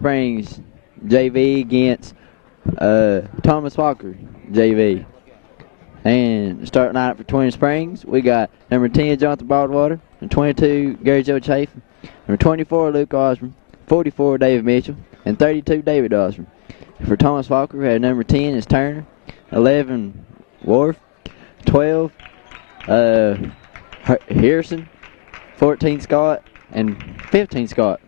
Springs JV against Thomas Walker JV. And starting lineup for Twin Springs, we got number 10, Jonathan Broadwater, and 22, Gary Joe Chafin, number 24, Luke Osborne, 44, David Mitchell, and 32, David Osborne. For Thomas Walker, we have number 10 is Turner, 11, Wharf, 12, Harrison, 14, Scott, and 15, Scott.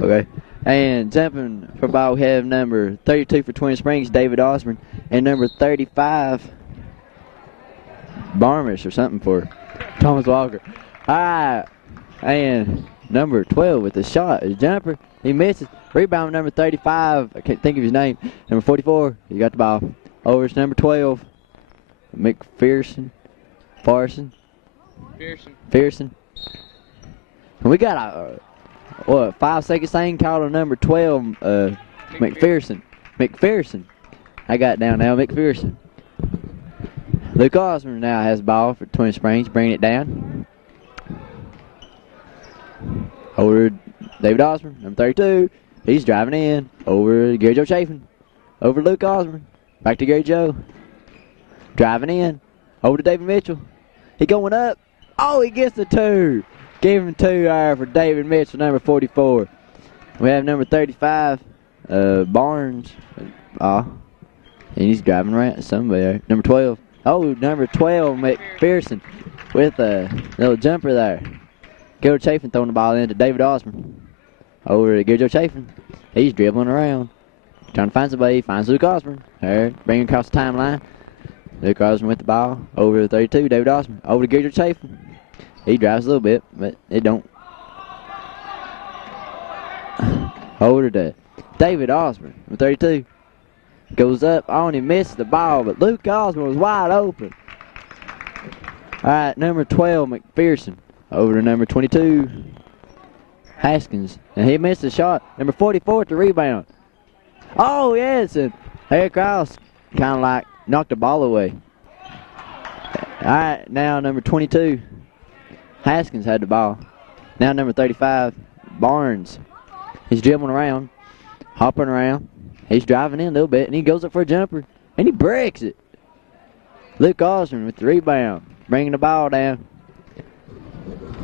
Okay. And jumping for ball, we have number 32 for Twin Springs, David Osborne, and number 35, Barmish or something for Thomas Walker. All right. And number 12 with the shot, his jumper, he misses. Rebound number 35, I can't think of his name. Number 44, he got the ball. Over to number 12, McPherson, Pearson. And we got a 5-second thing called on number 12, McPherson. I got it down now, McPherson. Luke Osborne now has the ball for Twin Springs, bringing it down. Over to David Osborne, number 32. He's driving in. Over to Gary Joe Chafin. Over to Luke Osborne. Back to Gary Joe. Driving in. Over to David Mitchell. He going up. Oh, he gets the 2. Give him 2 there for David Mitchell, number 44. We have number 35, Barnes. And he's driving around somewhere. Number 12. Oh, number 12, McPherson with a little jumper there. Gary Joe Chafin throwing the ball into David Osborne. Over to Gary Joe Chafin. He's dribbling around. Trying to find somebody. Finds Luke Osborne. There, bringing across the timeline. Luke Osborne with the ball. Over to 32, David Osborne. Over to Gary Joe Chafin. He drives a little bit, but it don't. Over to David Osborne from 32. Goes up on him, misses the ball, but Luke Osborne was wide open. All right, number 12, McPherson. Over to number 22, Haskins. And he missed the shot. Number 44 at the rebound. Oh, yes, and Eric Krause kind of like knocked the ball away. All right, now number 22, Haskins had the ball. Now number 35, Barnes. He's dribbling around, hopping around. He's driving in a little bit, and he goes up for a jumper, and he breaks it. Luke Osborne with the rebound, bringing the ball down.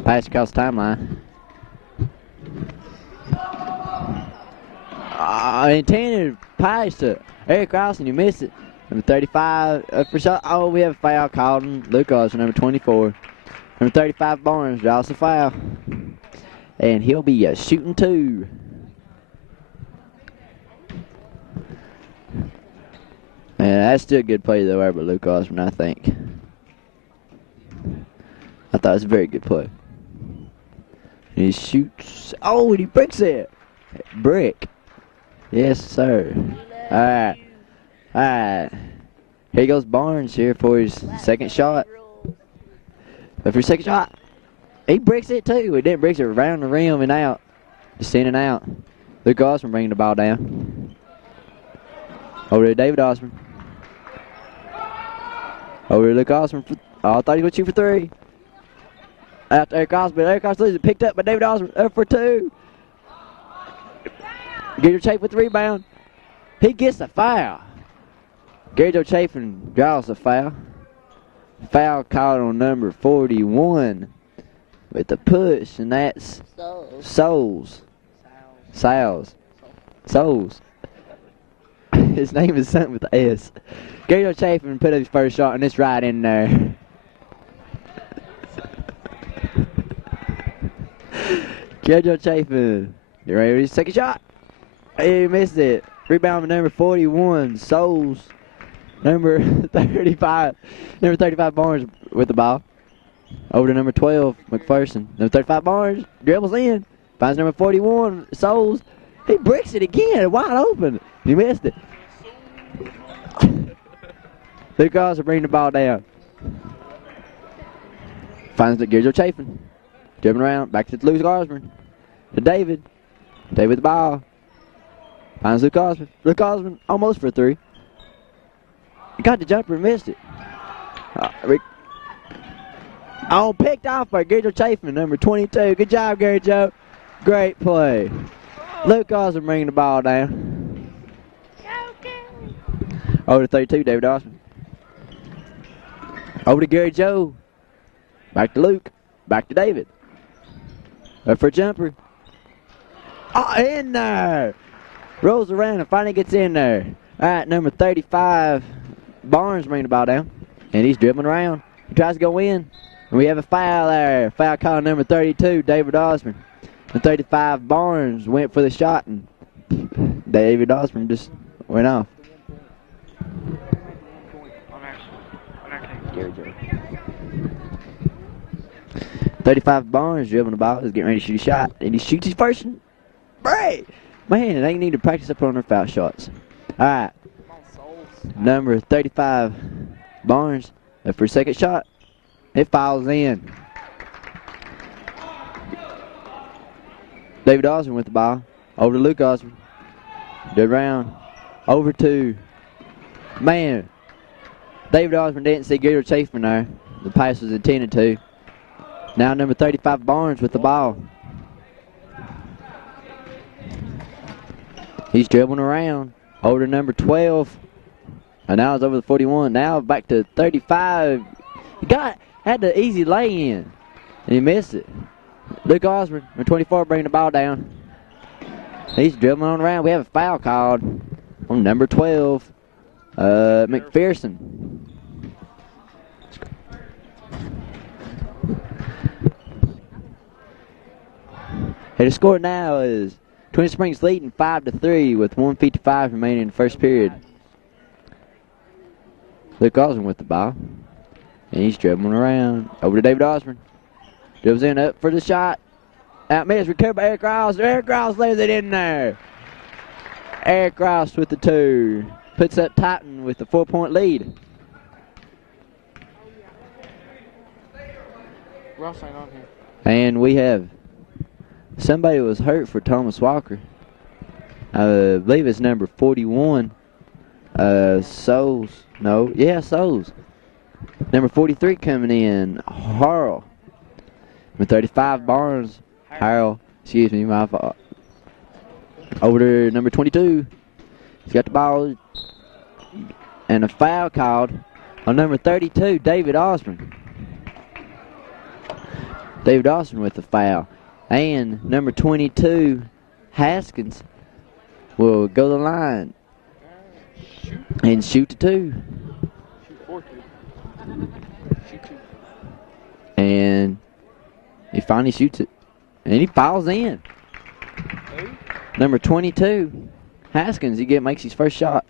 Pass across the timeline. Intended pass to Eric Krause, and you missed it. Number 35 for shot. Oh, we have a foul called on Luke Osborne, number 24. Number 35, Barnes, draws the foul. And he'll be shooting 2. Man, that's still a good play, though, by Luke Osborne, I think. I thought it was a very good play. And he shoots. Oh, and he breaks it. Brick. Yes, sir. All right. All right. Here goes Barnes here for his second shot. But for his second shot, he breaks it too. He didn't break it around the rim and out. Just in and out. Luke Osborne bringing the ball down. Over to David Osborne. Over to Luke Osborne. I thought he would shoot for 3. Out to Eric Osborne. Eric Osborne loses it. Picked up by David Osborne. Up for 2. Gary Joe Chafin with the rebound. He gets the foul. Gary Joe Chafin draws the foul. Foul called on number 41 with the push, and that's Souls. His name is something with the S. Gary Joe Chafin put up his first shot, and it's right in there. Gary Joe Chafin, you ready for his second shot? He missed it. Rebound with number 41, Souls. Number 35 Barnes with the ball. Over to number 12, McPherson. Number 35 Barnes dribbles in. Finds number 41, Souls. He breaks it again, wide open. He missed it. Luke Osborne bringing the ball down. Finds it, Gary Joe Chafin. Dribbling around, back to Luke Osborne. To David. David with the ball. Finds Luke Osborne. Luke Osborne almost for 3. He got the jumper and missed it. Oh, picked off by Gary Joe Chafin, number 22. Good job, Gary Joe. Great play. Luke Osmond bringing the ball down. Over to 32, David Osmond. Over to Gary Joe. Back to Luke. Back to David. Up for a jumper. Oh, in there. Rolls around and finally gets in there. All right, number 35, Barnes bringing the ball down. And he's dribbling around. He tries to go in. And we have a foul there. Foul call number 32, David Osmond. And 35, Barnes went for the shot. And David Osmond just went off. Gary Joe. 35 Barnes dribbling the ball. He's getting ready to shoot a shot. And he shoots his first. Right. Man, they need to practice up on their foul shots. All right. Number 35 Barnes for a second shot. It fouls in. David Osmond with the ball. Over to Luke Osmond. They're around. Over to, man, David Osmond didn't see Gary Chafin there. The pass was intended to. Now number 35 Barnes with the ball. He's dribbling around. Over to number 12. And now it's over the 41. Now back to 35. He had the easy lay in. And he missed it. Luke Osmond, number 24, bringing the ball down. He's dribbling on around. We have a foul called on number 12, McPherson. Hey, the score now is Twin Springs leading 5-3 with 1:55 remaining in the first period. Luke Osmond with the ball. And he's dribbling around. Over to David Osmond. Dribbles in up for the shot. Out miss. Recovered by Eric Rouse. Eric Rouse lays it in there. Eric Rouse with the 2. Puts up Titan with the 4-point lead. Ross ain't on here. And we have somebody was hurt for Thomas Walker. I believe it's number 41. Souls. No. Yeah, Souls. Number 43 coming in. Harrell. Number 35 Barnes. Harrell. Excuse me, my fault. Over to number 22. He's got the ball. And a foul called on number 32, David Osmond. David Osmond with the foul. And number 22, Haskins, will go to the line and shoot the 2. Shoot 4-2. Shoot 2. And he finally shoots it. And he fouls in. Who? Number 22, Haskins, makes his first shot.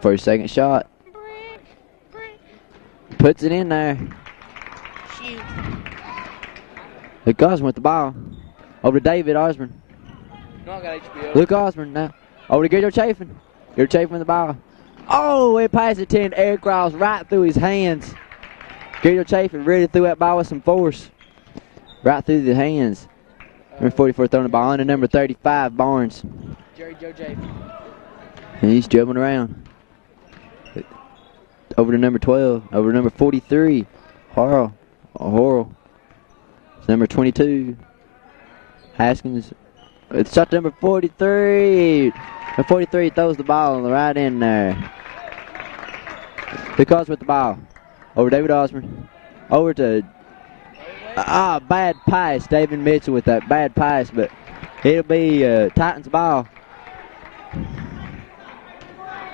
For his second shot. Puts it in there. Shoot. Luke Osmond with the ball. Over to David Osmond. No, I got HBO. Luke Osmond now. Over to Gary Joe Chafin. Gary Chafin with the ball. Oh, it passed it to Eric Rouse right through his hands. Gary Joe Chafin really threw that ball with some force. Right through the hands. Number 44 throwing the ball under number 35, Barnes. Jerry Joe Chafin. And he's dribbling around. Over to number 12. Over to number 43, Harrell. It's number 22, Haskins. It's shot number 43. Number 43 throws the ball right in there. Because with the ball. Over David Osmond. Over to bad pass. David Mitchell with that bad pass, but it'll be Titans ball.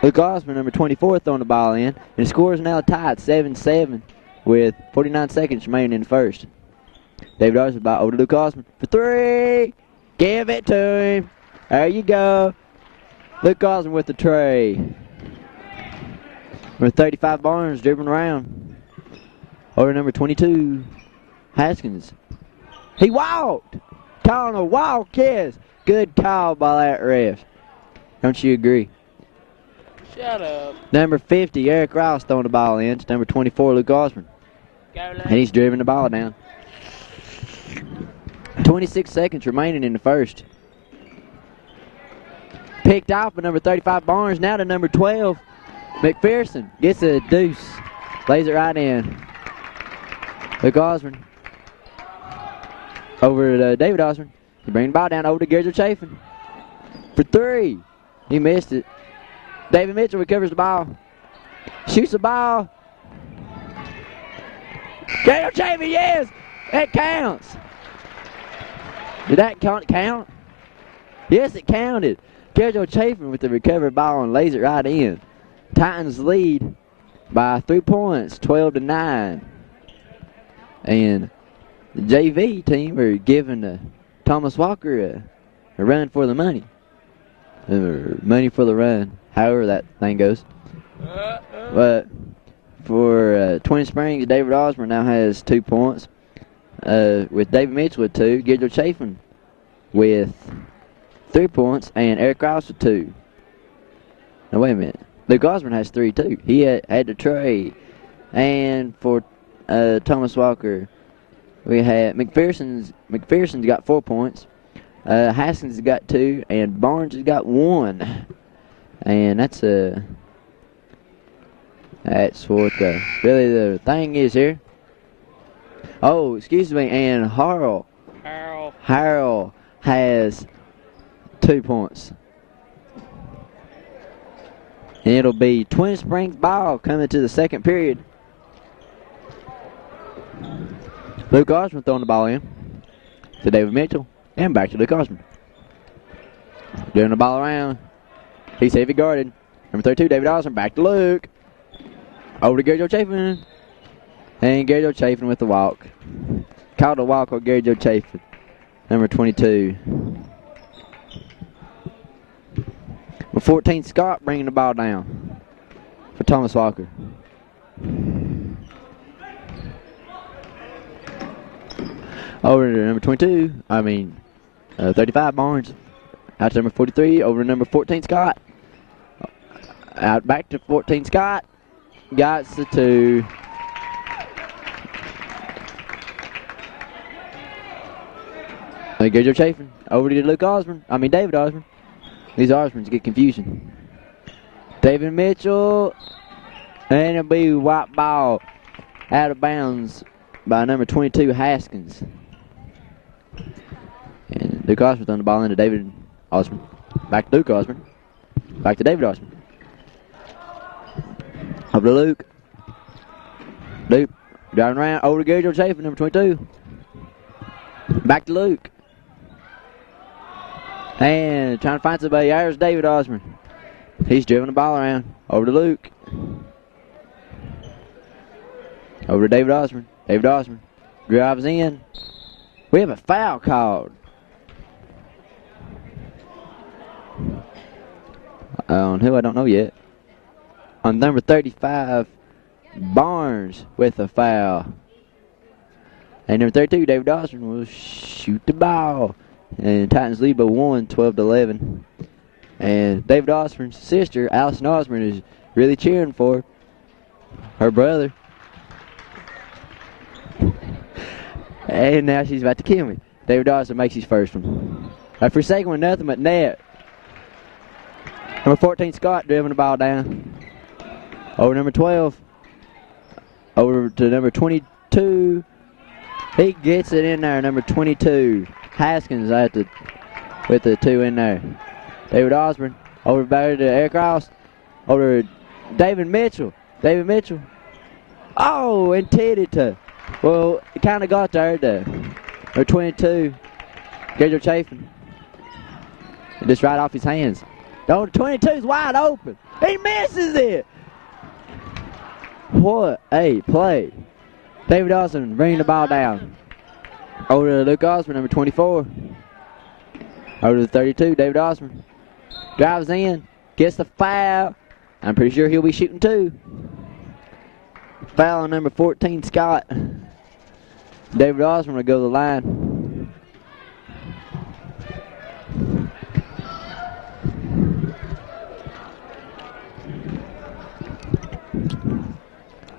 Luke Osmond, number 24, throwing the ball in. And the score is now tied 7-7 with 49 seconds remaining in the first. David Osmond ball over to Luke Osmond for 3. Give it to him. There you go. Luke Osmond with the tray. Number 35, Barnes, dribbling around. Over number 22, Haskins. He walked. Calling a wild kiss. Good call by that ref. Don't you agree? Shut up. Number 50, Eric Rouse throwing the ball in. It's number 24, Luke Osmond. And he's driving the ball down. 26 seconds remaining in the first. Picked off by number 35, Barnes. Now to number 12. McPherson gets a deuce. Lays it right in. Luke Osborne. Over to David Osborne. He brings the ball down over to Garrett Chafin. For three. He missed it. David Mitchell recovers the ball. Shoots the ball. Garrett Chafin, yes! That counts. Did that count? Yes, it counted. Garrett Chafin with the recovered ball and lays it right in. Titans lead by 3 points, 12-9. And the JV team are giving Thomas Walker a run for the money. Money for the run, however that thing goes. But for Twin Springs, David Osborne now has 2 points. With David Mitchell with 2, Garrett Chafin with 3 points, and Eric Rouse with 2. Now, wait a minute. Luke Osborne has 3, too. He had to trade. And for Thomas Walker, we had McPherson's got 4 points. Haskins has got 2, and Barnes has got 1. And that's what really the thing is here. Oh, excuse me, and Harrell has 2 points. And it'll be Twin Springs ball coming to the second period. Luke Osborne throwing the ball in to David Mitchell. And back to Luke Osborne. Doing the ball around. He's heavy guarded. Number 32, David Osborne. Back to Luke. Over to Garrett Chafin. And Garrett Chafin with the walk. Called a walk on Garrett Chafin. Number 22. With 14, Scott bringing the ball down for Thomas Walker. Over to number 35, Barnes. Out to number 43, over to number 14, Scott. Out back to 14, Scott. Got the 2. Garrett Chafin. Over to David Osborne. These Osbornes get confusion. David Mitchell. And it'll be white ball out of bounds by number 22, Haskins. And Luke Osborne throwing the ball into David Osborne. Back to Luke Osborne. Back to David Osborne. Over to Luke. Luke driving around. Over to Garrett Chafin, number 22. Back to Luke. And trying to find somebody. There's David Osborne. He's driven the ball around. Over to Luke. Over to David Osborne. David Osborne drives in. We have a foul called. On who I don't know yet. On number 35, Barnes with a foul. And number 32, David Osborne will shoot the ball. And Titans lead by 1, 12-11. And David Osborne's sister, Allison Osborne, is really cheering for her brother. And now she's about to kill me. David Osborne makes his first one. For a second one, nothing but net. Number 14, Scott, driving the ball down. Over number 12. Over to number 22. He gets it in there, number 22. Haskins with the 2 in there. David Osborne. Over back to Eric Ross. Over to David Mitchell. Oh, and titted to. Well, it kind of got there to number 22. Garrett Chafin. Just right off his hands. Number 22's wide open. He misses it. What a play. David Osborne bringing the ball down. Over to Luke Osborne, number 24. Over to the 32, David Osborne. Drives in, gets the foul. I'm pretty sure he'll be shooting 2. Foul on number 14, Scott. David Osborne will go to the line.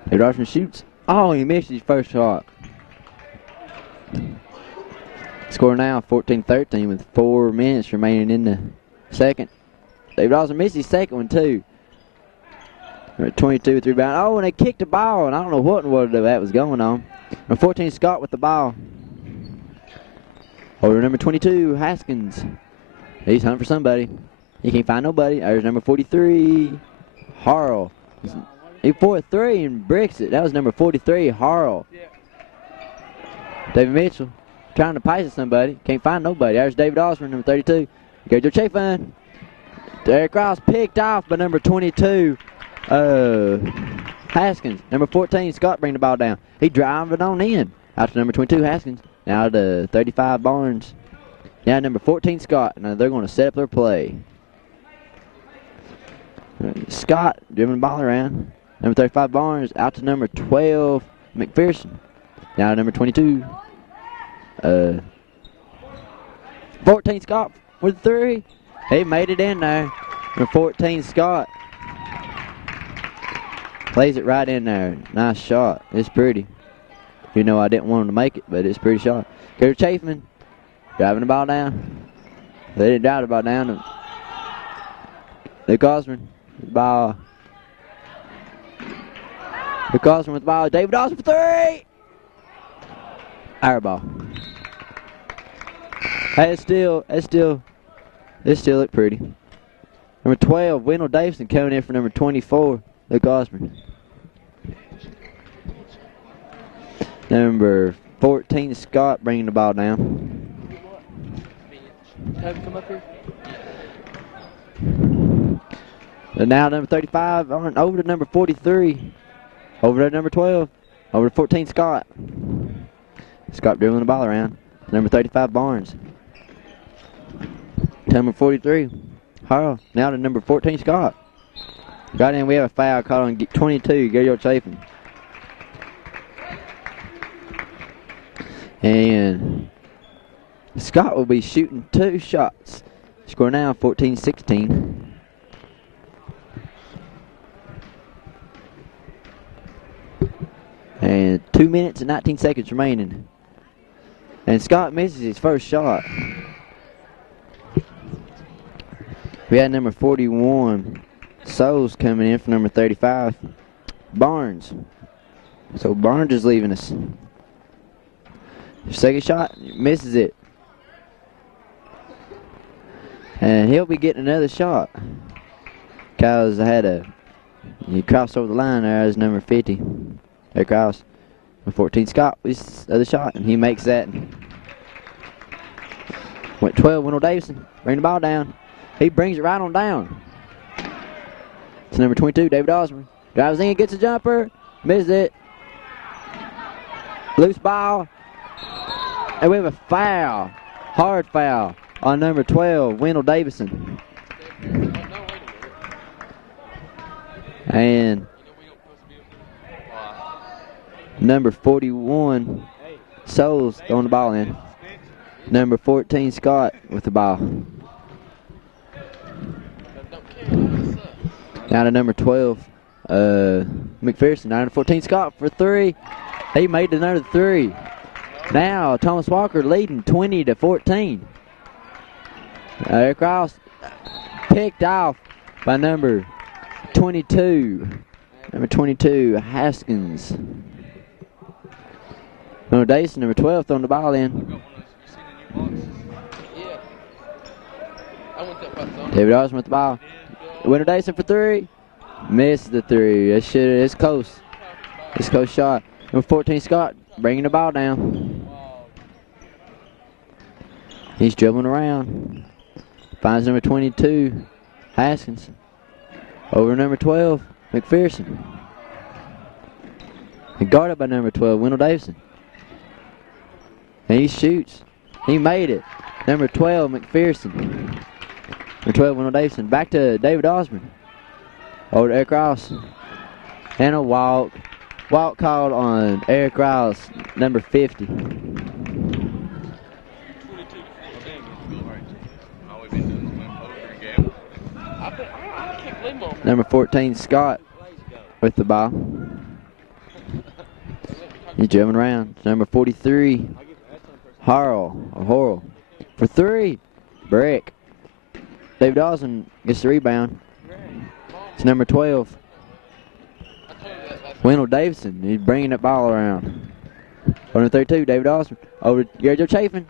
David Osborne shoots. Oh, he missed his first shot. Score now 14-13 with 4 minutes remaining in the second. David Osborne missed his second one too. Number 22 with rebound. Oh, and they kicked the ball, and I don't know what in the world that was going on. Number 14, Scott with the ball. Over to number 22, Haskins. He's hunting for somebody. He can't find nobody. There's number 43, Harrell. He 4-3 and bricks it. That was number 43, Harrell. David Mitchell trying to pass to somebody. Can't find nobody. There's David Osborne, number 32. Gary Joe Chafin. Derek Ross picked off by number 22, Haskins. Number 14, Scott bring the ball down. He driving on in. Out to number 22, Haskins. Now to 35, Barnes. Now number 14, Scott. Now they're going to set up their play. Scott dribbling the ball around. Number 35, Barnes. Out to number 12, McPherson. Now number 22, 14, Scott with 3. He made it in there. Number 14, Scott. Plays it right in there. Nice shot. It's pretty. You know I didn't want him to make it, but it's a pretty shot. Gary Chafin driving the ball down. They didn't drive the ball down. Luke Osborne with the ball. Luke Osborne with the ball. David Osborne for 3. Air ball. Hey, it still look pretty. Number 12, Wendell Davison coming in for number 24, Luke Osborne. Number 14, Scott bringing the ball down. Come up here. And now number 35, over to number 43. Over to number 12. Over to 14, Scott. Scott dribbling the ball around. Number 35, Barnes. Number 43, Harrell. Now to number 14, Scott. Right in, we have a foul caught on 22, Gary Chafin. And Scott will be shooting 2 shots. Score now 14-16. And 2 minutes and 19 seconds remaining. And Scott misses his first shot. We had number 41, Souls, coming in for number 35, Barnes. So Barnes is leaving us. Second shot, misses it. And he'll be getting another shot. Because he crossed over the line there as number 50. There cross. 14, Scott with the other shot, and he makes that. Went 12, Wendell Davison, bring the ball down. He brings it right on down. It's number 22, David Osborne. Drives in, gets a jumper, misses it. Loose ball. And we have a foul, hard foul, on number 12, Wendell Davison. And number 41, Souls throwing the ball in. Number 14, Scott with the ball. Now to number 12, McPherson. Now to 14, Scott for 3. He made another 3. Now Thomas Walker leading 20-14. Across, picked off by number 22. Number 22, Haskins. Number Davison, number 12, throwing the ball in. David Osborne with the ball. Winner Davison for 3. Missed the 3. It's close. It's a close shot. Number 14, Scott, bringing the ball down. He's dribbling around. Finds number 22, Haskins. Over number 12, McPherson. And guarded by number 12, Wendell Davison. And he shoots. He made it. Number 12, McPherson. Number 12, Wendell Davison. Back to David Osborne. Over to Eric Ross. And a walk. Walk called on Eric Ross, number 50. Number 14, Scott with the ball. He's jumping around. Number 43, Horrell for 3. Brick. David Dawson gets the rebound. It's number 12, Wendell Davidson, he's bringing that ball around. On the 32, David Osborne. Over to Gary Joe Chafin.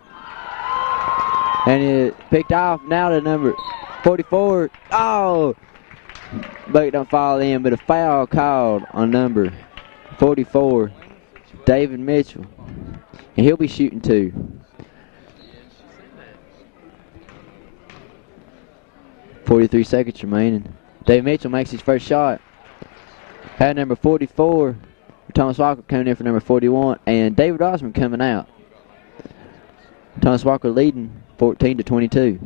And it picked off now to number 44. Oh! Bucket don't fall in, but a foul called on number 44, David Mitchell. And he'll be shooting 2. .43 seconds remaining. David Mitchell makes his first shot. Had number 44, Thomas Walker coming in for number 41, and David Osborne coming out. Thomas Walker leading 14-22.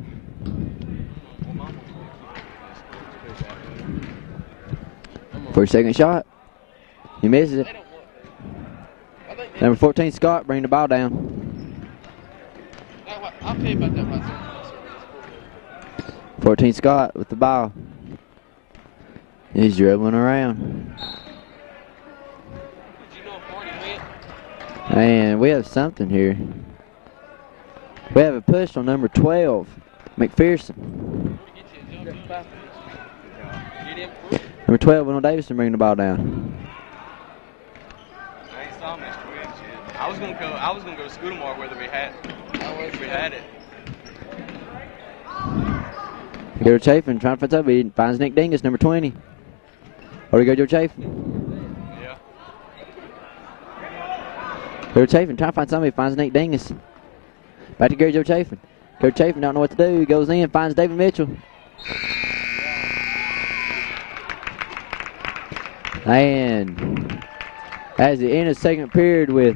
For a second shot. He misses it. Number 14, Scott, bring the ball down. I'll tell you about that one. 14, Scott with the ball. He's dribbling around. And we have something here. We have a push on number 12, McPherson. Number 12, Wendell Davidson bringing the ball down. I ain't saw Mr. Williams yet. I was gonna go to school tomorrow whether we had it. Go to Chafin, trying to find somebody. He finds Nick Dingus, number 20. Or we go Joe Chafin. Yeah. Go to Chafin, trying to find somebody. Finds Nick Dingus. Back to Gary Joe Chafin. Gary Chafin don't know what to do. He goes in, finds David Mitchell. And as the end of the second period with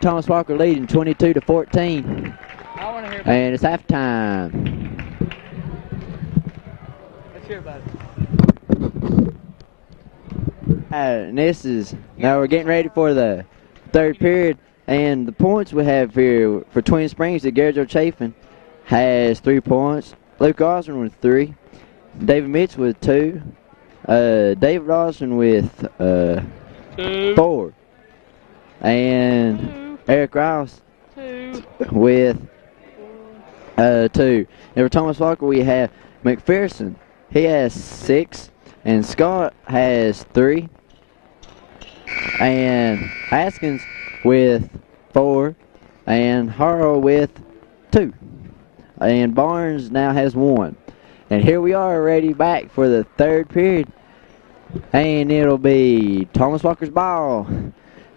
Thomas Walker leading 22-14. I want to hear about it. And it's halftime. Let's hear about it. And this is, now we're getting ready for the third period. And the points we have here for Twin Springs, that Gary Joe Chafin has 3 points. Luke Osborne with 3. David Mitchell with 2. David Osborne with 4. And Eric Rouse with 2. And for Thomas Walker, we have McPherson. He has 6. And Scott has 3. And Haskins with 4. And Harrell with 2. And Barnes now has 1. And here we are ready back for the third period. And it'll be Thomas Walker's ball.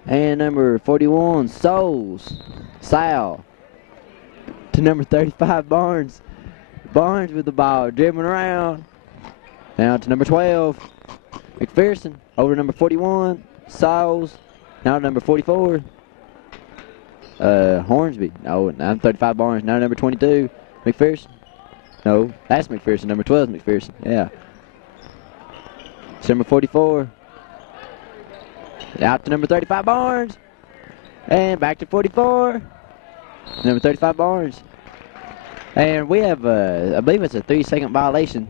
And number 41, Sal. To number 35, Barnes. Barnes with the ball, dribbling around. Now to number 12, McPherson. Over to number 41, Sauls. Now to number 44, Hornsby. No, now 35, Barnes. Now to number 22, McPherson. No, that's McPherson. Number 12 is McPherson. Yeah. It's number 44. Out to number 35, Barnes. And back to 44. Number 35, Barnes. And we have, I believe it's a 3-second violation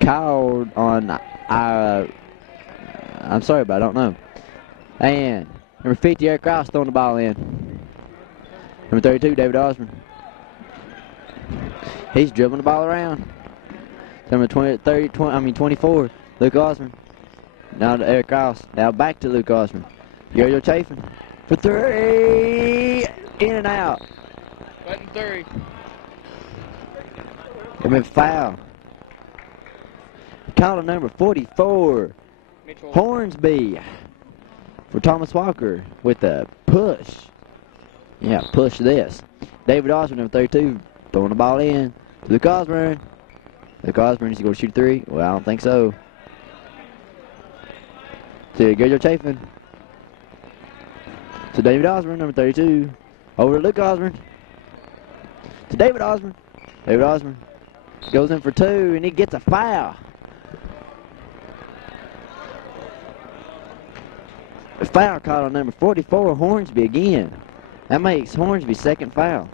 called on, I'm sorry, but I don't know. And number 50, Eric Krause throwing the ball in. Number 32, David Osborne. He's dribbling the ball around. Number 24, Luke Osborne. Now to Eric Krause. Now back to Luke Osborne. Gary Joe Chafin for 3. In and out. Button 3. Commit foul. Call on number 44, Mitchell. Hornsby. For Thomas Walker with a push. Yeah, push this. David Osborne, number 32, throwing the ball in. Luke Osborne. Luke Osborne is going to shoot 3. Well, I don't think so. To Gary Joe Chafin. To David Osborne, number 32. Over to Luke Osborne. To David Osborne. David Osborne goes in for 2, and he gets a foul. A foul caught on number 44, Hornsby again. That makes Hornsby's second foul.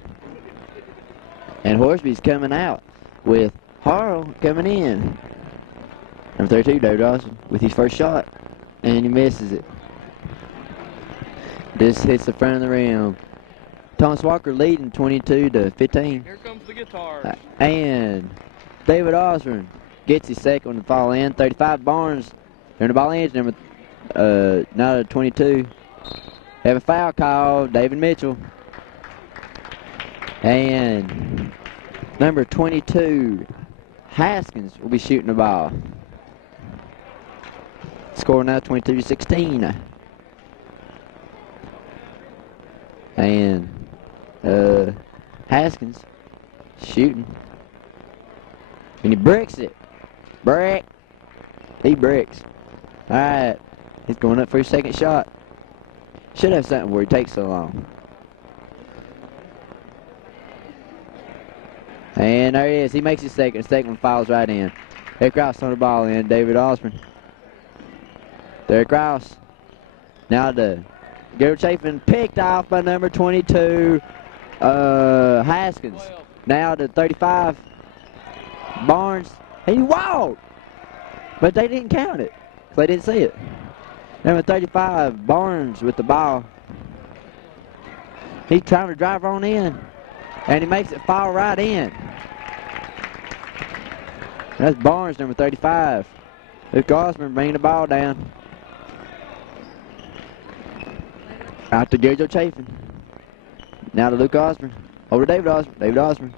And Hornsby's coming out with Harrell coming in. Number 32, David Osborne, with his first shot. And he misses it. This hits the front of the rim. Thomas Walker leading 22-15. Here comes the guitar. And David Osborne gets his second to fall in. 35, Barnes Turn the ball in. Now 22. Have a foul call. David Mitchell. And number 22, Haskins, will be shooting the ball. Score now 22-16. And Haskins shooting. And he bricks it. Brick. He bricks. All right. He's going up for his second shot. Should have something where he takes so long. And there he is. He makes his second. Second one fouls right in. Derek Rouse on the ball in. David Osborne. Derek Rouse. Now to Gabriel Chafin, picked off by number 22, Haskins. Now to 35, Barnes. He walked, but they didn't count it. They didn't see it. Number 35, Barnes with the ball. He's trying to drive on in, and he makes it fall right in. That's Barnes, number 35. Luke Osborne bringing the ball down. Out to Gary Joe Chafin. Now to Luke Osborne. Over to David Osborne. David Osborne.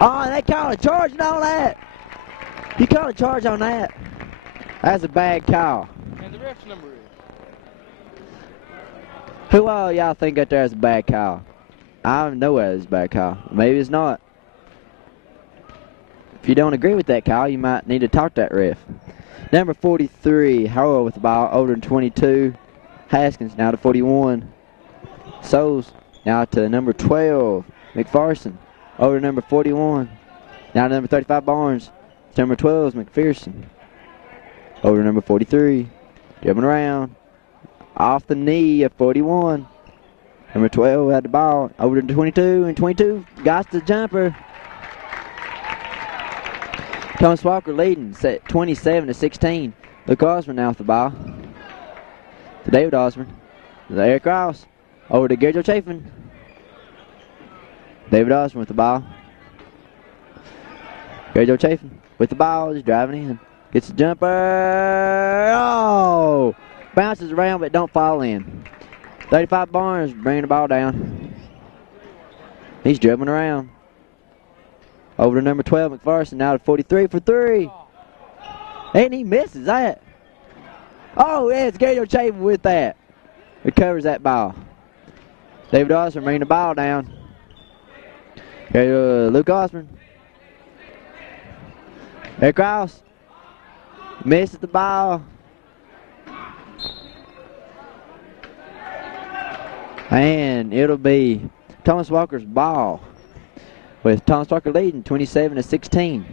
Oh, they call a charge and all that. You call a charge on that. That's a bad call. And the ref's number is? Who all y'all think that there's a bad call? I know that is a bad call. Maybe it's not. If you don't agree with that call, you might need to talk to that ref. Number 43, Howell with the ball. Over to 22. Haskins now to 41. Souls now to number 12. McPherson over to number 41. Now to number 35 Barnes. Number 12 is McPherson. Over to number 43. Dribbling around. Off the knee of 41. Number 12 had the ball. Over to 22. And 22 got the jumper. Thomas Walker leading. Set 27-16. Luke Osborne now with the ball. To David Osborne. To Eric Rouse. Over to Gary Joe Chafin. David Osborne with the ball. Gary Joe Chafin with the ball. Just driving in. Gets the jumper. Oh! Bounces around but don't fall in. 35 Barnes bringing the ball down. He's dribbling around. Over to number 12 McPherson. Now to 43 for three. And he misses that. Oh, yeah, it's Gary Joe Chafin with that. Recovers that ball. David Osborne bringing the ball down. Luke Osborne. Eric Rouse. Misses the ball. And it'll be Thomas Walker's ball. With Thomas Walker leading 27-16.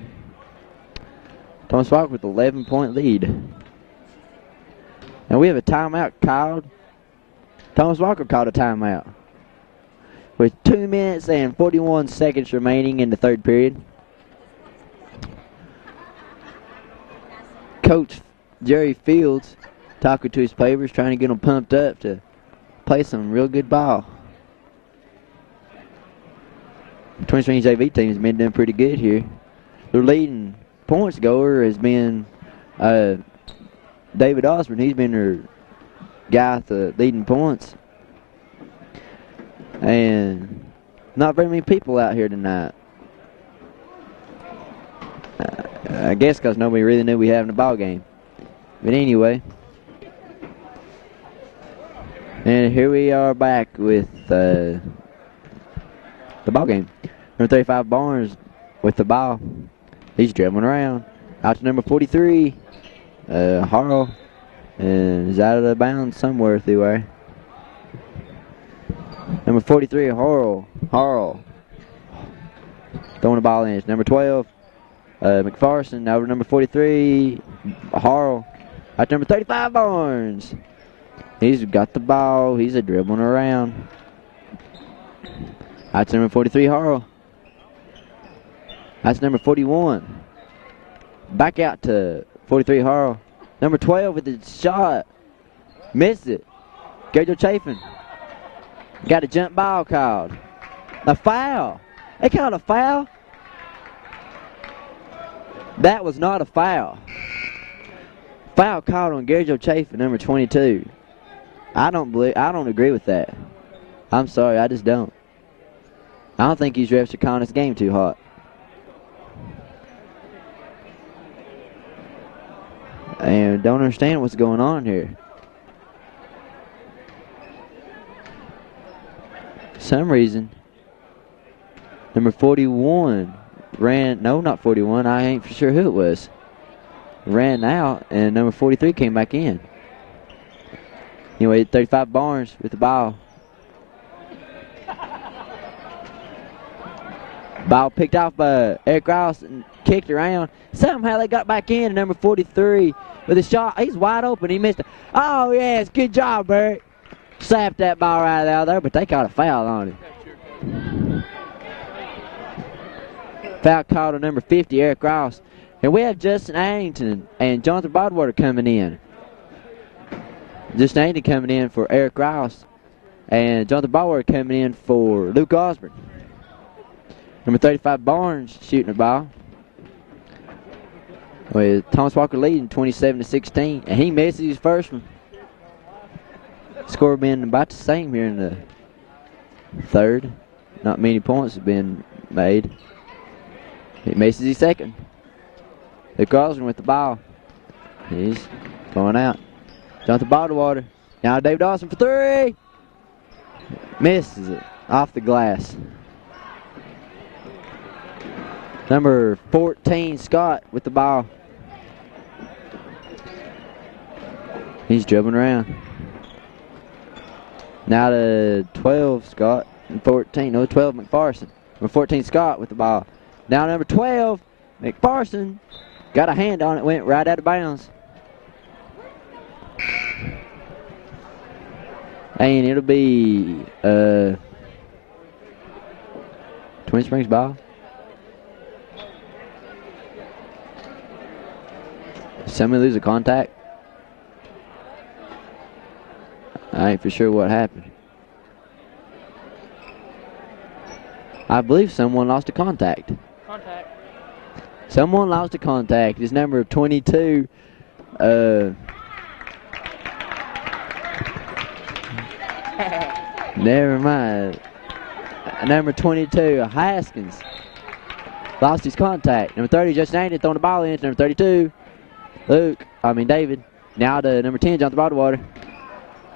Thomas Walker with 11-point lead. And we have a timeout called. Thomas Walker called a timeout. With 2 minutes and 41 seconds remaining in the third period. Coach Jerry Fields talking to his players, trying to get them pumped up to play some real good ball. The Twin Springs JV team has been doing pretty good here. Their leading points scorer has been David Osborne. He's been their guy at the leading points. And not very many people out here tonight. I guess because nobody really knew we were having a ball game. But anyway. And here we are back with the ball game. Number 35 Barnes with the ball. He's dribbling around. Out to number 43. Harrell is out of the bounds somewhere through there. Number 43, Harrell. Throwing the ball in. It's number 12, McPherson. Over number 43, Harrell. Out to number 35, Barnes. He's got the ball. He's a dribbling around. Out to number 43, Harrell. That's number 41. Back out to 43, Harrell. Number 12 with the shot. Missed it. Gary Joe Chafin. Got a jump ball called. A foul. They called a foul? That was not a foul. Foul called on Gary Joe Chafin, number 22. I don't agree with that. I'm sorry, I just don't. I don't think these refs are calling this game too hot. And don't understand what's going on here. For some reason, number 41 ran, no, not 41, I ain't for sure who it was. Ran out, and number 43 came back in. Anyway, 35 Barnes with the ball. Ball picked off by Eric Rouse and kicked around. Somehow they got back in, and number 43 with a shot. He's wide open. He missed it. Oh, yes, good job, Bert. Slapped that ball right out there, but they caught a foul on him. Foul called on number 50, Eric Rouse. And we have Justin Addington and Jonathan Bodwater coming in. Justin Addington coming in for Eric Rouse. And Jonathan Bodwater coming in for Luke Osborne. Number 35, Barnes, shooting the ball. With Thomas Walker leading 27-16. And he misses his first one. Score been about the same here in the third. Not many points have been made. He misses his second. Luke Osborne with the ball. He's going out. Jonathan Bodwater. Now David Dawson for three. Misses it off the glass. Number 14, Scott, with the ball. He's dribbling around. Now to 12, Scott, and 14. No, 12, McPherson. Number 14, Scott, with the ball. Now number 12, McPherson. Got a hand on it, went right out of bounds. And it'll be Twin Springs ball. Somebody lose a contact? I ain't for sure what happened. I believe someone lost a contact. Contact. Someone lost a contact. His number 22. Never mind. Number 22, Haskins. Lost his contact. Number 30, Justin Addington throwing the ball in. Number 32, David. Now to number 10, Jonathan Bodwater.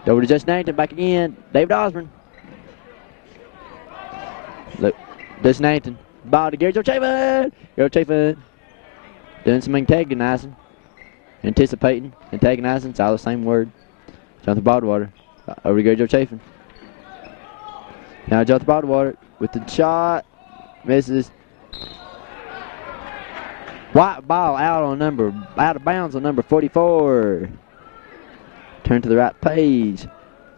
Over to Justin Addington, back again. David Osborne. Look, Justin Addington. Ball to Gary Joe Chafin. Gary Joe Chafin. Doing some antagonizing. Anticipating. Antagonizing. It's all the same word. Jonathan Bodwater. Over to Gary Joe Chafin. Now Jonathan Bodwater with the shot. Misses. White ball out of bounds on number 44. Turn to the right page.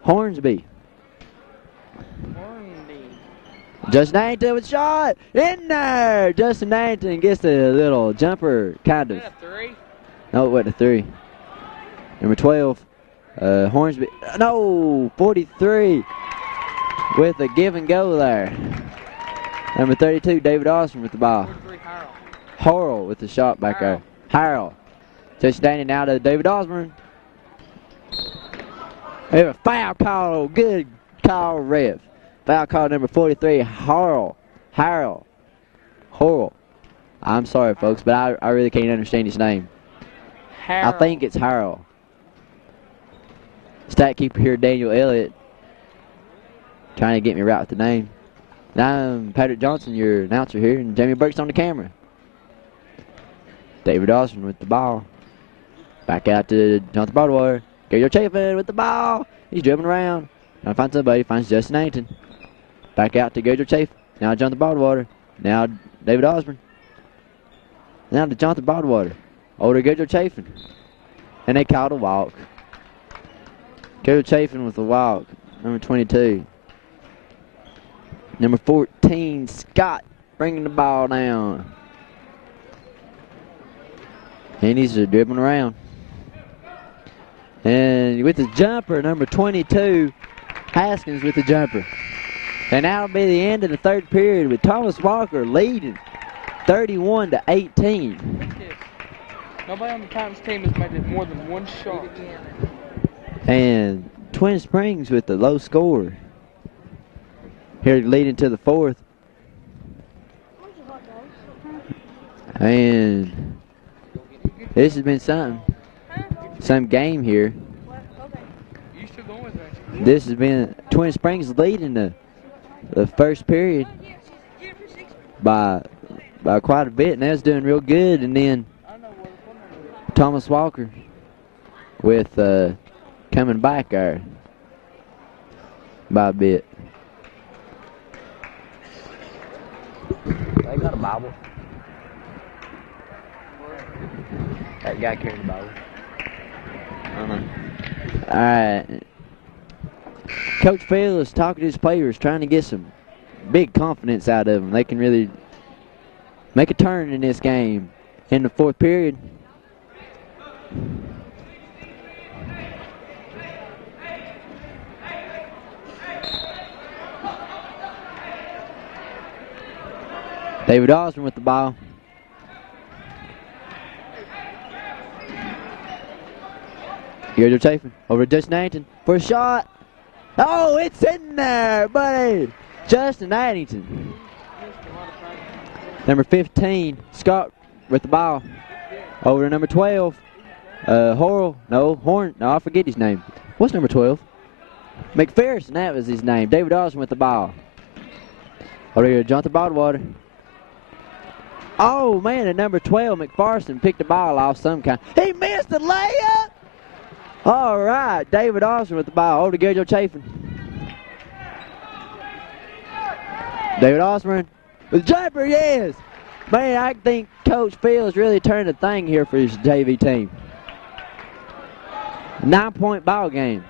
Hornsby. Justin Addington with shot. In there. Justin Addington gets a little jumper, kind of. Three? No, it wasn't a three. Number 12. Hornsby. No, 43. With a give and go there. Number 32, David Austin with the ball. 43, Harrell with the shot back there. Harrell. Touchdown now to David Osborne. We have a foul call. Good call, ref. Foul call number 43, Harrell. I'm sorry, folks, but I really can't understand his name. I think it's Harrell. Stat keeper here, Daniel Elliott, trying to get me right with the name. Now I'm Patrick Johnson, your announcer here, and Jamie Burke's on the camera. David Austin with the ball. Back out to Jonathan Bodwater. Gary Joe Chafin with the ball. He's dribbling around. Trying to find somebody. Finds Justin Addington. Back out to Gary Joe Chafin. Now Jonathan Bodwater. Now David Osborne. Now to Jonathan Bodwater. Over to Gary Joe Chafin. And they called a walk. Gary Joe Chafin with the walk. Number 22. Number 14, Scott, bringing the ball down. And he's dribbling around. And with the jumper, number 22, Haskins with the jumper. And that'll be the end of the third period with Thomas Walker leading 31-18. Nobody on the Titans team has made it more than one shot. And Twin Springs with the low score. Here leading to the fourth. And this has been some game here. You still going with me? This has been Twin Springs leading the first period by quite a bit, and that's doing real good. And then Thomas Walker with coming back there by a bit. They got a Bible. That guy carried the Bible. I don't know. All right. Coach Phil is talking to his players, trying to get some big confidence out of them. They can really make a turn in this game in the fourth period. David Osborne with the ball. Gabriel Chafin over to Justin Addington for a shot. Oh, it's in there, buddy. Justin Addington. Number 15, Scott with the ball. Over to number 12, Horn. No, I forget his name. What's number 12? McPherson, that was his name. David Osborne with the ball. Over here, Jonathan Baldwater. Oh, man, at number 12, McPherson picked the ball off some kind. He missed the layup. All right, David Osborne with the ball. Over to Gary Joe Chafin. David Osborne with the jumper, yes. Man, I think Coach Phil has really turned the thing here for his JV team. 9-point ball game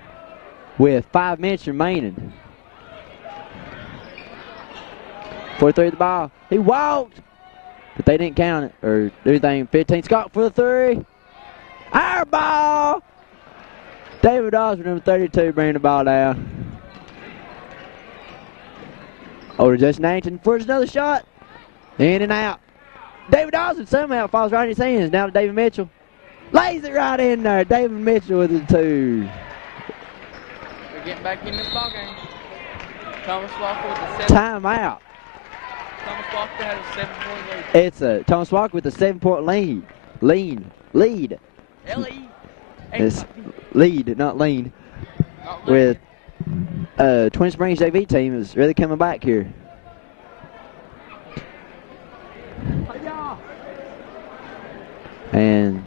with 5 minutes remaining. 4-3 the ball. He walked, but they didn't count it or do anything. 15, Scott for the 3. Our ball. David Osborne, number 32, bringing the ball down. Over to Justin Addington for another shot. In and out. David Osborne somehow falls right in his hands. Now to David Mitchell. Lays it right in there. David Mitchell with the 2. We're getting back in this ball game. Thomas Walker with the 7. Timeout. Thomas Walker has a 7-point lead. It's Thomas Walker with a 7-point lead. Lead. L-E. It's lead, not lean. Not With Twin Springs JV team is really coming back here. And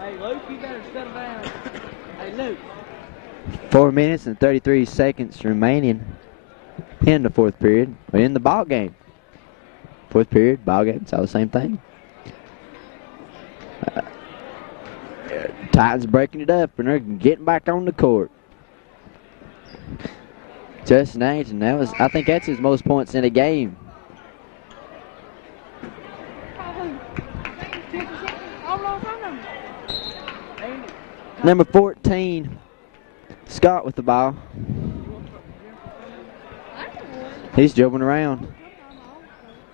Hey, Luke, you better settle down. Hey, Luke. 4 minutes and 33 seconds remaining in the fourth period. We're in the ball game. Fourth period, ball game, it's all the same thing. Titans breaking it up and they're getting back on the court. Justin Addington, I think that's his most points in a game. Number 14, Scott with the ball. He's jumping around.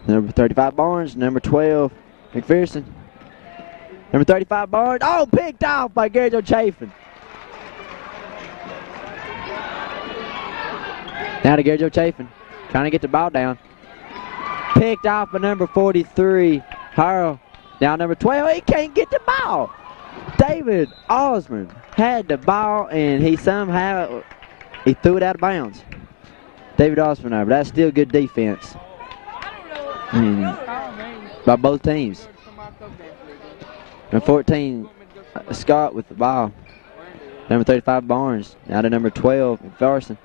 Number 35, Barnes. Number 12, McPherson. Number 35, Barnes. Oh, picked off by Gary Joe Chafin. Now to Gary Joe Chafin. Trying to get the ball down. Picked off by number 43, Harrell. Now number 12, he can't get the ball. David Osborne had the ball and he threw it out of bounds. David Osborne there, but that's still good defense. By both teams. Number 14, Scott with the ball. Number 35, Barnes. Now to number 12, McPherson.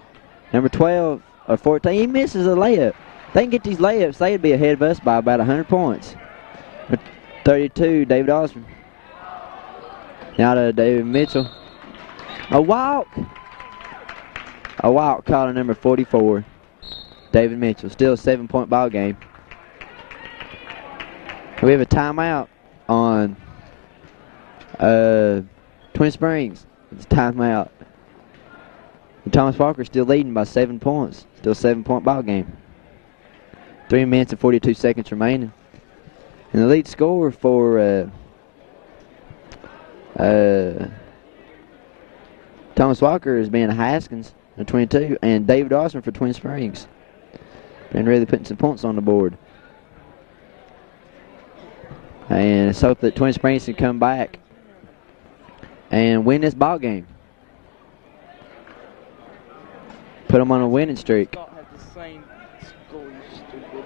Number 12 or 14, he misses a layup. They can get these layups, they'd be ahead of us by about 100 points. Number 32, David Osborne. Now to David Mitchell. A walk. A walk caught on number 44, David Mitchell. Still a 7-point ball game. We have a timeout on Twin Springs. It's a timeout. And Thomas Walker still leading by 7 points. Still a 7-point ball game. 3 minutes and 42 seconds remaining. And the lead scorer for Thomas Walker is being Haskins at 22, and David Osborne for Twin Springs. Been really putting some points on the board. And let's hope that Twin Springs can come back and win this ball game. Put them on a winning streak. Scott had the same score, you stupid.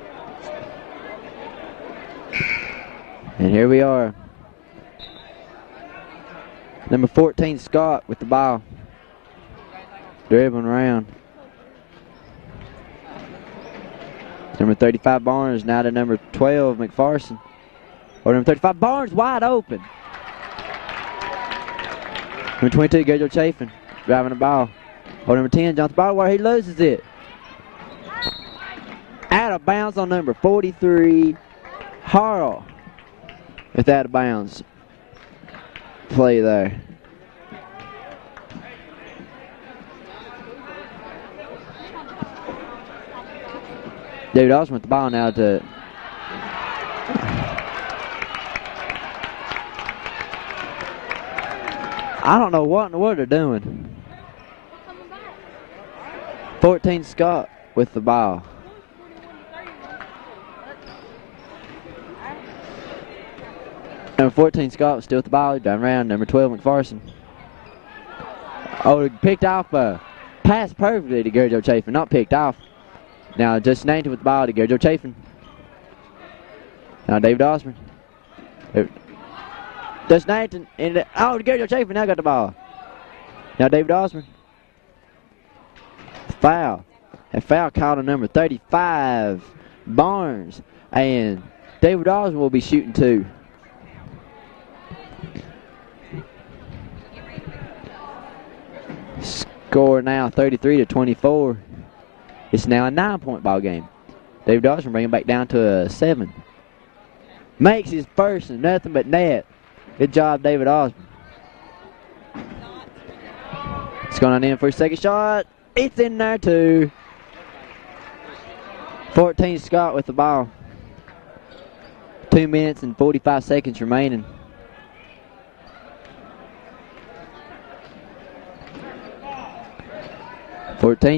And here we are. Number 14, Scott, with the ball. Dribbling around. Number 35, Barnes, now to number 12, McPherson. Or number 35, Barnes, wide open. Number 22, Gabriel Chafin, driving the ball. Or number 10, Jonathan Baldwin, he loses it. Out of bounds on number 43, Harrell. With out of bounds play there. David Osborne with the ball now to I don't know what in the world they're doing. 14 Scott with the ball. Number 14 Scott was still with the ball. Driving around. Number 12 McPherson. Oh, picked off. Passed perfectly to Gary Joe Chafin. Not picked off. Now just Nanton with the ball to Gary Joe Chafin. Now David Osborne. Just Nanton. Oh, Gary Joe Chafin now got the ball. Now David Osborne. Foul. A foul called on number 35, Barnes. And David Osborne will be shooting two. Score now 33-24. It's now a 9-point ball game. David Osborne bringing it back down to a 7. Makes his first and nothing but net. Good job, David Osborne. It's going on in for a second shot. It's in there too. 14 Scott with the ball. 2 minutes and 45 seconds remaining.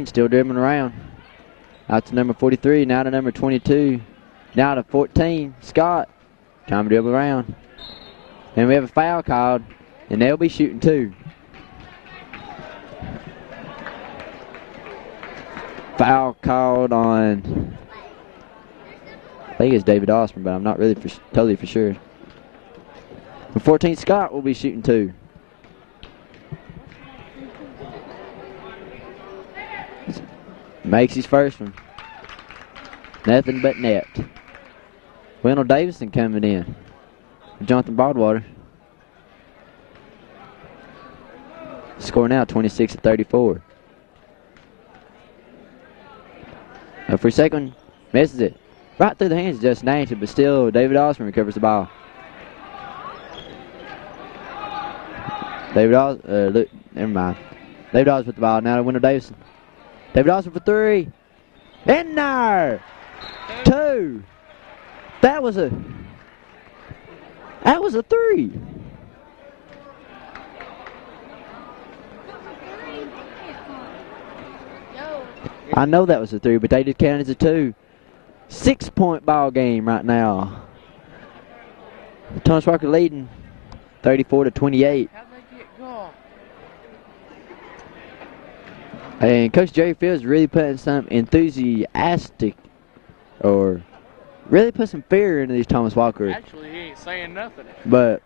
Still dribbling around. Out to number 43, now to number 22. Now to 14, Scott. Trying to dribble around. And we have a foul called, and they'll be shooting two. Foul called on, I think it's David Osborne, but I'm not really totally for sure. And 14 Scott will be shooting two. Makes his first one. Nothing but net. Wendell Davison coming in. Jonathan Baldwater. Score now 26-34. For a second, misses it. Right through the hands of Justin Nanton, but still David Osborne recovers the ball. Never mind. David Osborne with the ball now to Wendell Davison. David Osborne for three. In there! Two. That was a three. I know that was a three, but they did count as a two. 6-point ball game right now. Thomas Walker leading 34-28. How'd they get goal? And Coach Jerry Fields really putting some enthusiastic, or really put some fear into these Thomas Walker. Actually, he ain't saying nothing. But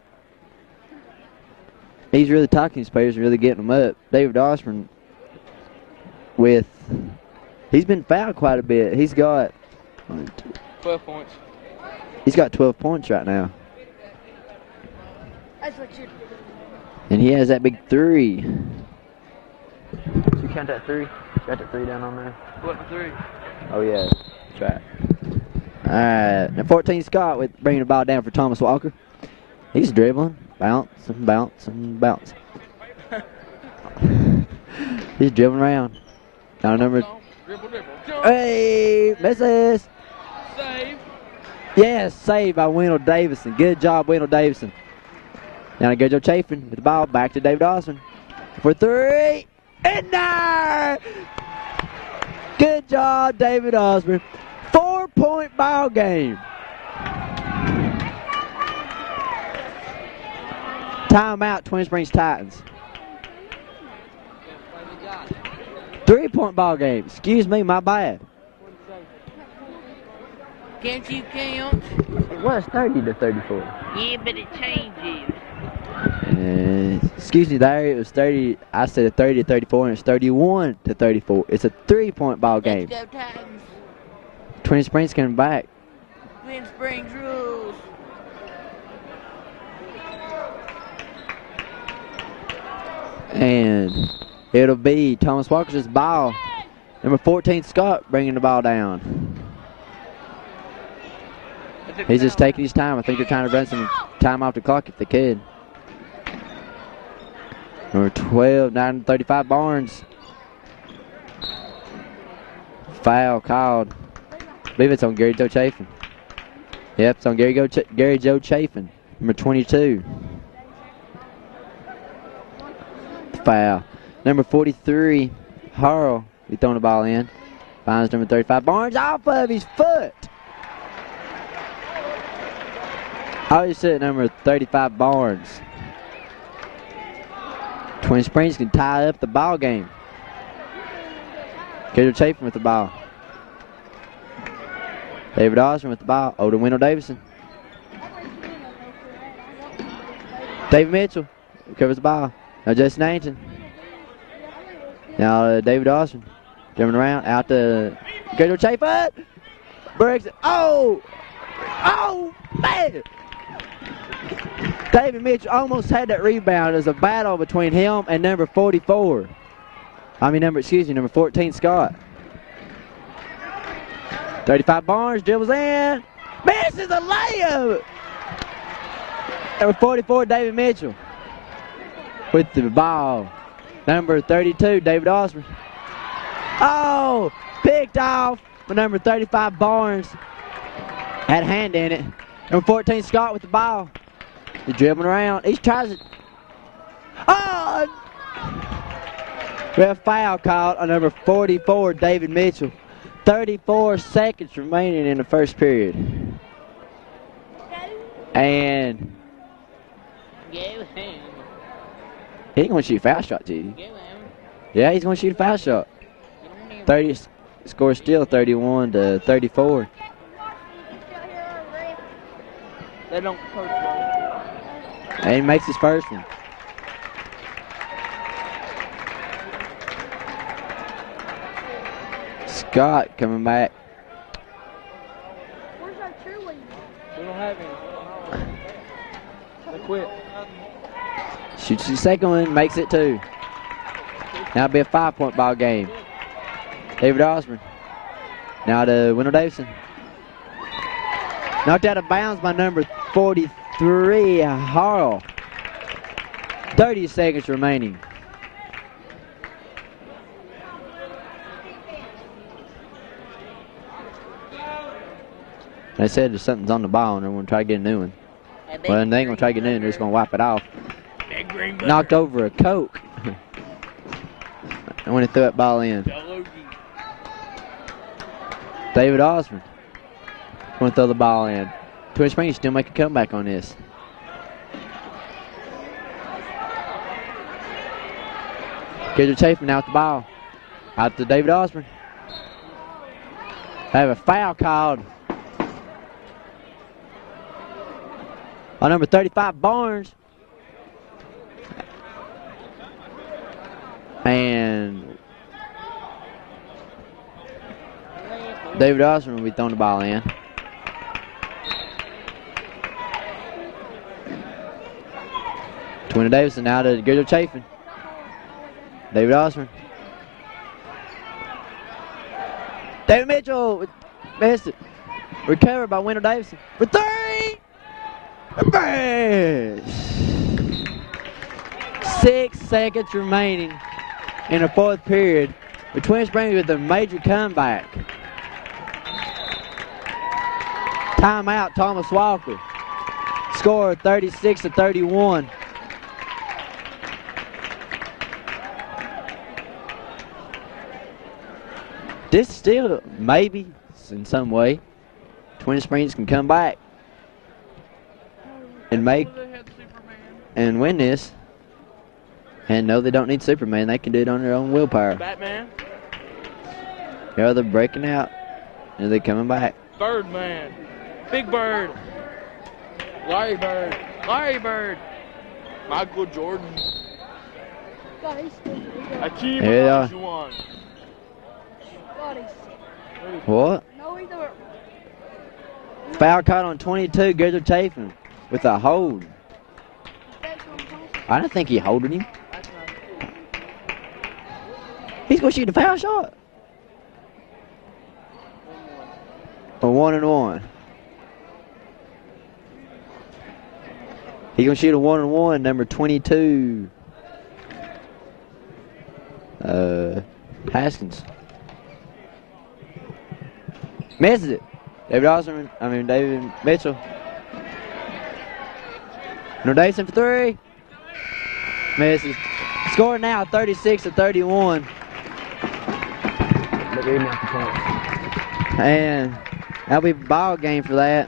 he's really talking to these players, really getting them up. David Osborne he's been fouled quite a bit. He's got 12 points. He's got 12 points right now. That's what you're doing. And he has that big three. Did you count that three? Got that three down on there? What, three? Oh, yeah. That's right. All right. Now 14 Scott with bringing the ball down for Thomas Walker. He's dribbling. Bounce and bounce and bounce. He's dribbling around. Now number... Dribble. Hey, misses. Save. Yes, saved by Wendell Davison. Good job, Wendell Davison. Now to Joe Chafin with the ball. Back to David Osborne for three. And there! Good job, David Osborne. 4-point ball game. Timeout, Twin Springs Titans. 3-point ball game. Excuse me, my bad. Can't you count? It was 30 to 34. Yeah, but it changes. Excuse me, there it was 30. I said 30 to 34, and it's 31 to 34. It's a 3-point ball game. Let's go Titans. Twin Springs coming back. Twin Springs rules. And it'll be Thomas Walker's ball. Number 14, Scott, bringing the ball down. He's just taking his time. I think they're trying to run some time off the clock if they could. Number 12, 935 Barnes. Foul called. I believe it's on Gary Joe Chafin. Yep, it's on Gary Joe Chafin. Number 22. Foul. Number 43, Harrell. He throwing the ball in. Finds number 35 Barnes off of his foot. I just said number 35 Barnes. Twin Springs can tie up the ball game. Gator Chafin with the ball. David Osborne with the ball. Over to Wendell Davidson. David Mitchell covers the ball. Now Justin Anchin. Now David Osborne. Jumping around. Out to Gator Chafin. Breaks it. Oh! Oh, man! David Mitchell almost had that rebound. There's a battle between him and number 44. Number 14, Scott. 35 Barnes dribbles in. Misses a layup. Number 44, David Mitchell. With the ball. Number 32, David Osborne. Oh, picked off by number 35, Barnes. Had a hand in it. Number 14, Scott with the ball. He's dribbling around. He tries it. Oh! We have a foul called on number 44, David Mitchell. 34 seconds remaining in the first period. And Go him. he ain't going to shoot a foul shot, G. Go him. Yeah, he's going to shoot a foul shot. 30 score still 31 to 34. They don't coach well. And he makes his first one. Scott coming back. Where's our cheerleader? We don't have any. They quit. Shoots the second one, makes it 2. Now it'll be a 5-point ball game. David Osborne. Now to Wendell Davidson. Knocked out of bounds by number 43, Harrell. 30 seconds remaining. They said there's something's on the ball and they're going to try to get a new one. Well, they ain't going to try to get a new one, they're just going to wipe it off. Knocked over a Coke. And when he threw that ball in. David Osborne going to throw the ball in. Twin Springs still make a comeback on this. Gator Chafin out the ball. Out to David Osborne. They have a foul called on number 35, Barnes. And David Osborne will be throwing the ball in. Twin Davidson now to Gator Chafin. David Osborne. David Mitchell missed it. Recovered by Wendell Davidson. For 3! Bang! 6 seconds remaining in the fourth period. The Twin Springs with a major comeback. Timeout, Thomas Walker. Score 36 to 31. This still, maybe, in some way, Twin Springs can come back and make and win this. And no, they don't need Superman. They can do it on their own willpower. Batman. Yeah, they're breaking out. And they're coming back. Birdman. Big Bird. Larry Bird. Larry Bird. Michael Jordan. Akeem Yeah. Olajuwon. What? Foul caught on 22, Garrett Chafin with a hold. I don't think he holding him. He's going to shoot a foul shot. A 1-and-1. He's going to shoot a 1-and-1, number 22. Haskins. Misses it. David Mitchell. No Davidson for three. Misses. Score now 36-31. And that'll be a ball game for that.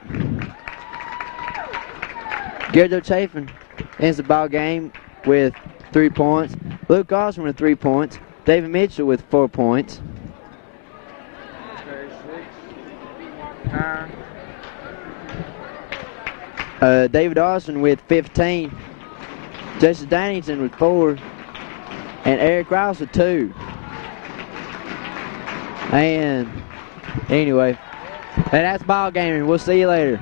Garrett Chafin ends the ball game with 3 points. Luke Osborne with 3 points. David Mitchell with 4 points. David Austin with 15. Jason Dannington with 4. And Eric Rouse with 2. And anyway, and that's ball gaming. We'll see you later.